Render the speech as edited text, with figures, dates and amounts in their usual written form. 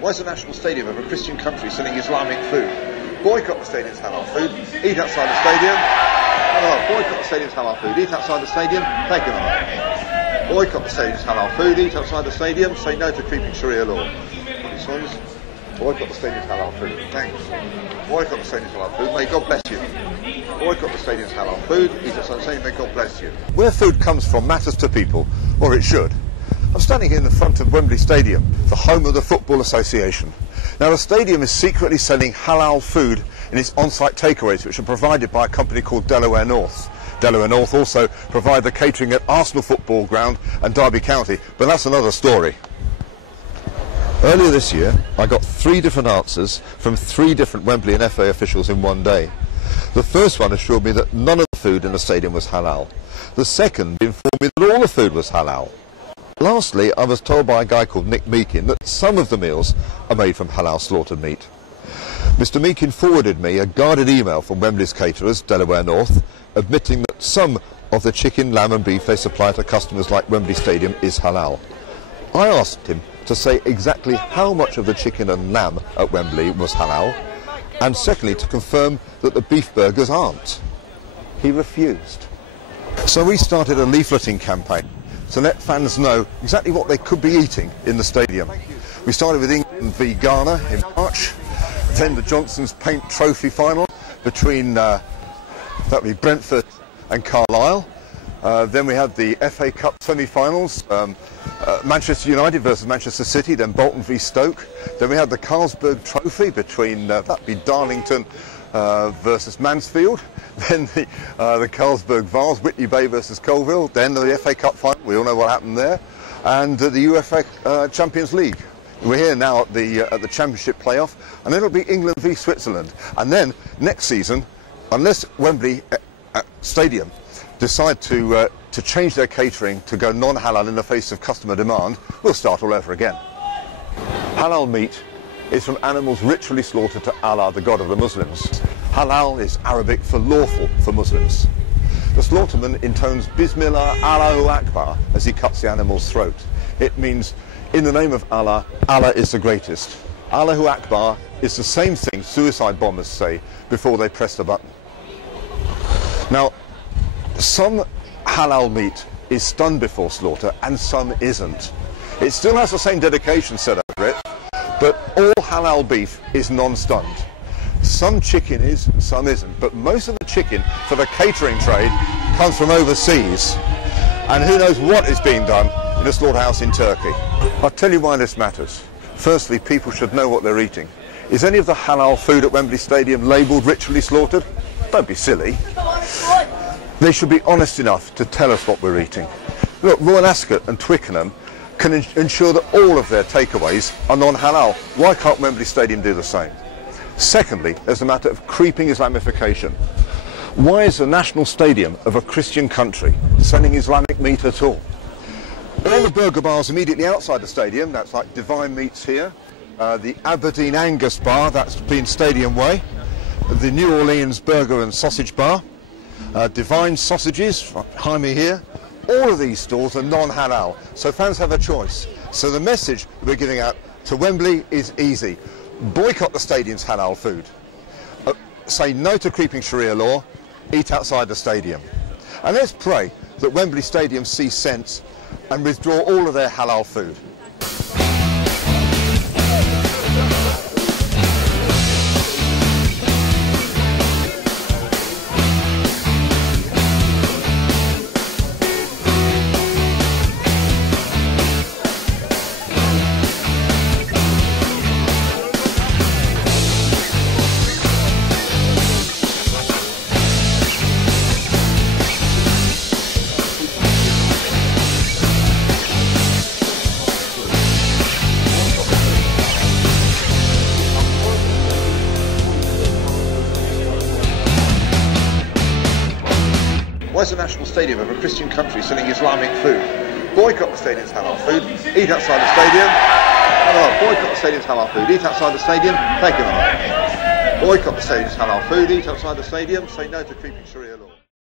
Why is the national stadium of a Christian country selling Islamic food? Boycott the stadium's halal food, eat outside the stadium. Halal. Boycott the stadium's halal food, eat outside the stadium, take him on. Boycott the stadium's halal food, eat outside the stadium, say no to creeping Sharia law. These ones. Boycott the stadium's halal food. Thanks. Boycott the stadium's halal food. May God bless you. Boycott the stadium's halal food. Eat outside the stadium. May God bless you. Where food comes from matters to people, or it should. I'm standing here in the front of Wembley Stadium, the home of the Football Association. Now, the stadium is secretly selling halal food in its on-site takeaways, which are provided by a company called Delaware North. Delaware North also provide the catering at Arsenal Football Ground and Derby County, but that's another story. Earlier this year, I got 3 different answers from 3 different Wembley and FA officials in one day. The first one assured me that none of the food in the stadium was halal. The second informed me that all the food was halal. Lastly, I was told by a guy called Nick Meakin that some of the meals are made from halal slaughtered meat. Mr. Meakin forwarded me a guarded email from Wembley's caterers, Delaware North, admitting that some of the chicken, lamb and beef they supply to customers like Wembley Stadium is halal. I asked him to say exactly how much of the chicken and lamb at Wembley was halal, and secondly to confirm that the beef burgers aren't. He refused. So we started a leafleting campaign to let fans know exactly what they could be eating in the stadium. We started with England v Ghana in March, then the Johnson's Paint Trophy final between that would be Brentford and Carlisle. Then we had the FA Cup semi-finals, Manchester United versus Manchester City, then Bolton v Stoke. Then we had the Carlsberg Trophy between that would be Darlington versus Mansfield. Then the Carlsberg Vase, Whitley Bay versus Colville. Then the FA Cup final, we all know what happened there. And the UEFA Champions League. We're here now at the Championship playoff, and then it'll be England v Switzerland. And then next season, unless Wembley Stadium decide to change their catering to go non-halal in the face of customer demand, we'll start all over again. Halal meat is from animals ritually slaughtered to Allah, the god of the Muslims. Halal is Arabic for lawful for Muslims. The slaughterman intones Bismillah Allahu Akbar as he cuts the animal's throat. It means, in the name of Allah, Allah is the greatest. Allahu Akbar is the same thing suicide bombers say before they press the button. Now, some halal meat is stunned before slaughter and some isn't. It still has the same dedication set over it, but all halal beef is non-stunned. Some chicken is and some isn't, but most of the chicken for the catering trade comes from overseas, and who knows what is being done in a slaughterhouse in Turkey. I'll tell you why this matters. Firstly, people should know what they're eating. Is any of the halal food at Wembley Stadium labelled ritually slaughtered? Don't be silly. They should be honest enough to tell us what we're eating. Look, Royal Ascot and Twickenham can ensure that all of their takeaways are non-halal. Why can't Wembley Stadium do the same? Secondly, there's a matter of creeping Islamification. Why is the national stadium of a Christian country selling Islamic meat at all? All the burger bars immediately outside the stadium, that's like Divine Meats here, the Aberdeen Angus bar, that's been Stadium Way, the New Orleans Burger and Sausage Bar, Divine Sausages, behind me here. All of these stores are non-halal, so fans have a choice. So the message we're giving out to Wembley is easy. Boycott the stadium's halal food. Say no to creeping Sharia law, eat outside the stadium. And let's pray that Wembley Stadium sees sense and withdraw all of their halal food. Why is the national stadium of a Christian country selling Islamic food? Boycott the stadium's halal food, eat outside the stadium. Boycott the stadium's halal food, eat outside the stadium, take him on. Boycott the stadium's halal food, eat outside the stadium, say no to creeping Sharia law.